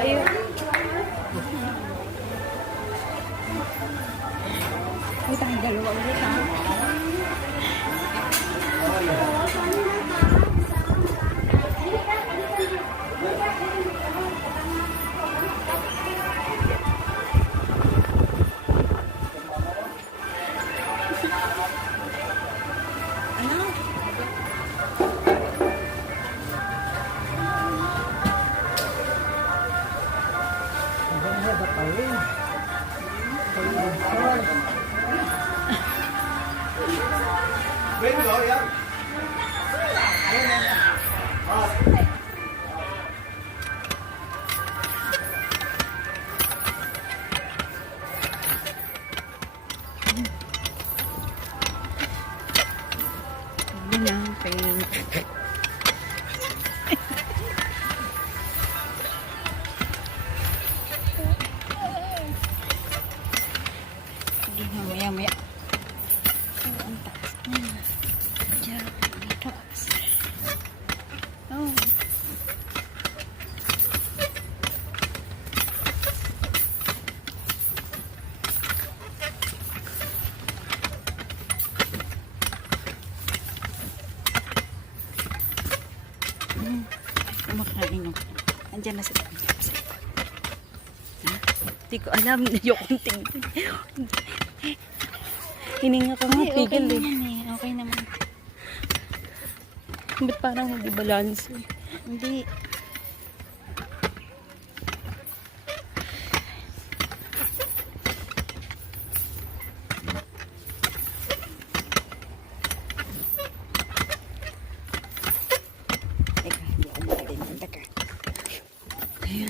Ayun. May tayong dalawa ulit ha. Maya-maya. Ang taas na. Diyan, dito. Oh. Kumakain ako. Andiyan na sila. Hindi ko alam na yung kunting. Hininga ko nga, pigil okay eh. Naman, okay naman. Ba't parang hindi balance eh? Hindi. Teka, hindi ako magaling. Teka. Ayan.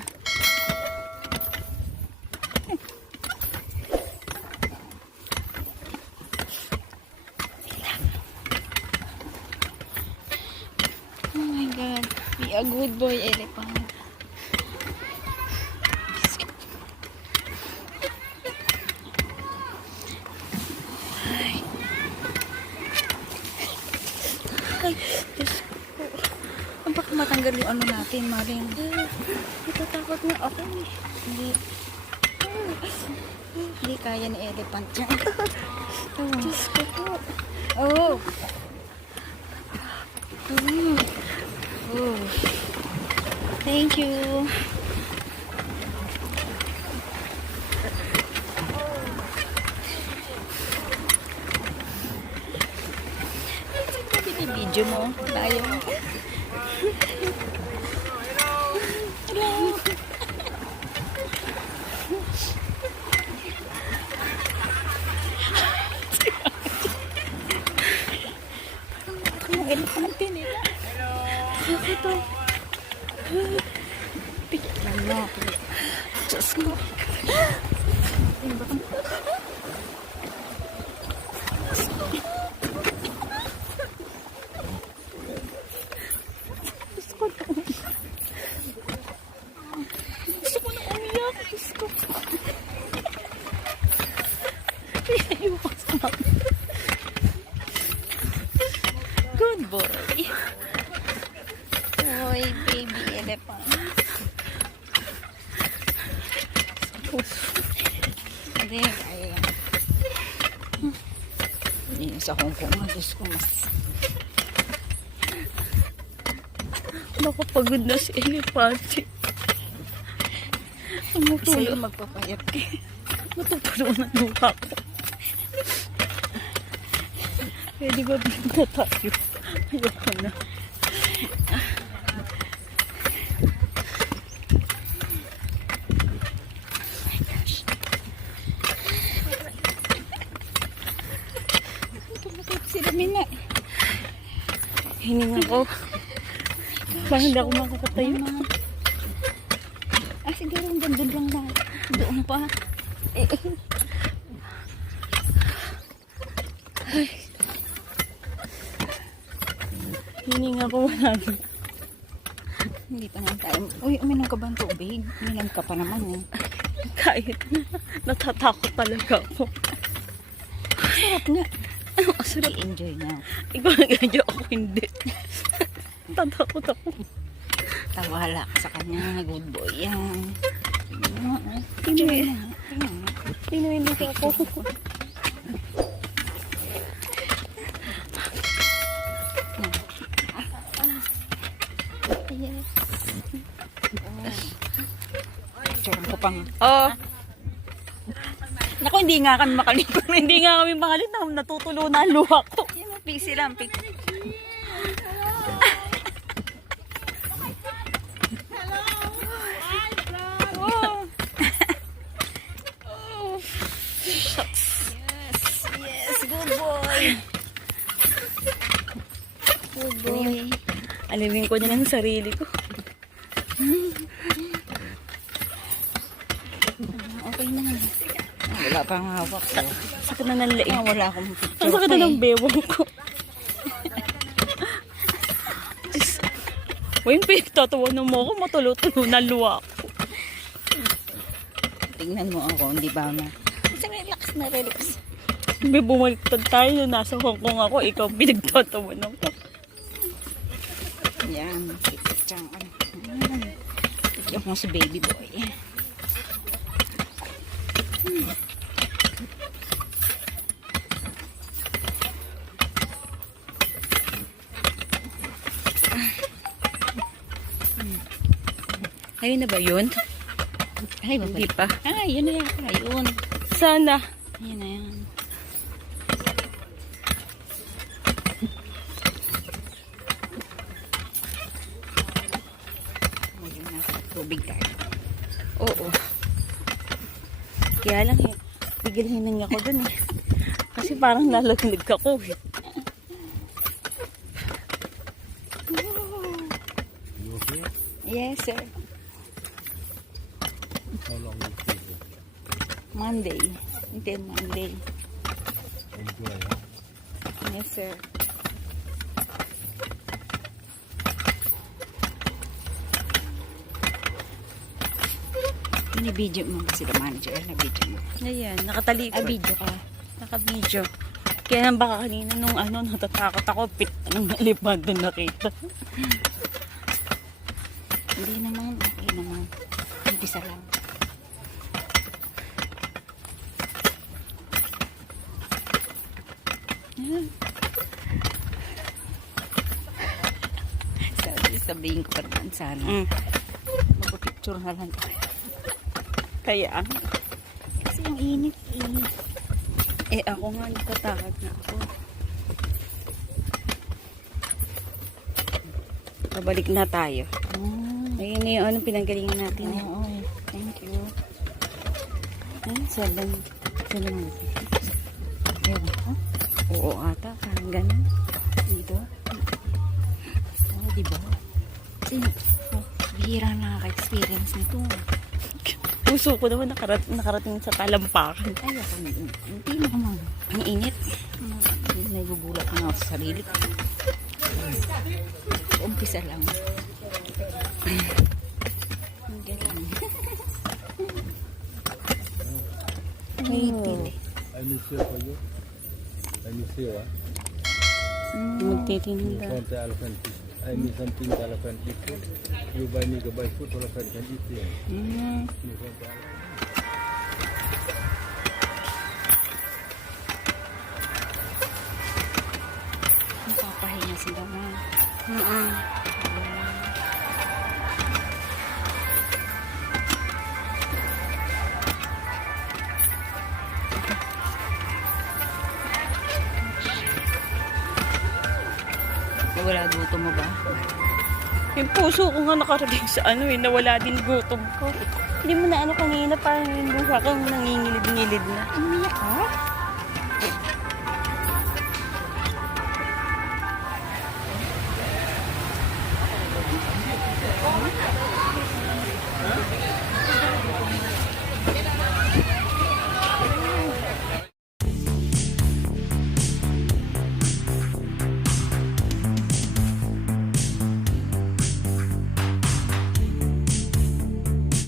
Oh my God. Be a good boy, elephant. Ay, Diyos ko. Ang baka matanggal yung ano natin, Maring. Natatakot nga ako eh. Hindi kaya ni elephant yan. Diyos ko po. Oh. Oh. Thank you. Video mo. Tayo. Ang elefante nila. Ito. Pikit lang na ako. Diyos ko. Gusto ko na umiyak. Diyos ko. Ayoko sa good boy. Boy, baby elephant. Hindi, kaya. Hindi sa Hong Kong. Diyos ko mas. Nakapagod na si Elefante. Sa'yo Tumutulong. magpapayat ka. Matutulong na luha ko. Pwede ba binta tayo? Ayoko na. Tumatay sila mina. Hininga ko. Parang hindi ako makakatayo. Ah, siguro hanggang doon lang na. Doon pa. Hininga ko wala. Hindi pa naman tayo. Uy, uminom ka ba ng tubig? Uminom ka pa naman eh. Kahit na. Natatakot talaga ako. Sarap nga. Sorry, enjoy na. Ikaw nag-enjoy, ako hindi. Tatakot ako. Tawala ka sa kanya. Good boy yan. Pinuhin dito ako. Yes. Tsaka ko pang. Oh, Naku, hindi nga kami makalimpan. hindi nga kami pangalit na natutulo na ang luha ko. Pixie lang, pixie. Yes, good boy. Good boy. Alimin ko na lang ang sarili ko. Okay na. Wala pang hawak ko. Sakit na ng leeg. Wala akong picture. Ang sakit na ng bewang ko. Uy, yung pinagtatawanan mo ako, matulo-tulo na luha ko. Tingnan mo ako, hindi ba ma? Kasi relax na relax. May bumaliktad tayo, nasa Hong Kong ako, ikaw pinagtatawanan ko. Yan, picture ano. Yung mo si baby boy. Ayun na ba yun? Ay, Hindi pa. Ah, yun na yan. Ayun. Sana. Yun na yan. Medyo nasa tubig tayo. Oo. Kaya lang eh, tigil-hinang ako dun eh. Kasi parang nalaglag ako eh. Yes, sir. How long will it take? Monday. Until Monday. Enjoy, huh? Yes, sir. Binibidyo mo ba sila manager? Nabidyo mo. Ayan, nakatalikod. Video ka. Naka-video. Kaya nang baka kanina nung natatakot ako, pit ng nalipad doon nakita. Hindi naman. Okay naman. Umpisa lang. Sabihin ko pa naman sana. Magpapicture na lang tayo. Kaya, Kasi ang init ako nga natatakot na ako. Pabalik na tayo. Ayun na yung anong pinanggalingan natin. Oo. Thank you. Ay, 7. Ewan ko. Oo ata, parang ganun. Dito. Oo, diba? Kasi, bihira nakaka-experience nito. Puso ko naman nakarating sa talampakan. Ay, ako hindi naman. Ang init. Nagugulat na ako sa sarili ko. Umpisa lang. Ang galing. Wait. I miss you for you. I miss you, huh? Magtitinda. You want the elephant fish. I miss something the elephant eat. You buy me go buy food, elephant can eat here. You want the elephant? Napapahinga sila na. Wala gutom mo ba? Yung puso ko nga nakarating sa nawala din gutom ko. Hindi mo na kanina, parang yung luha kang nangingilid-ngilid na. Umiyak ka?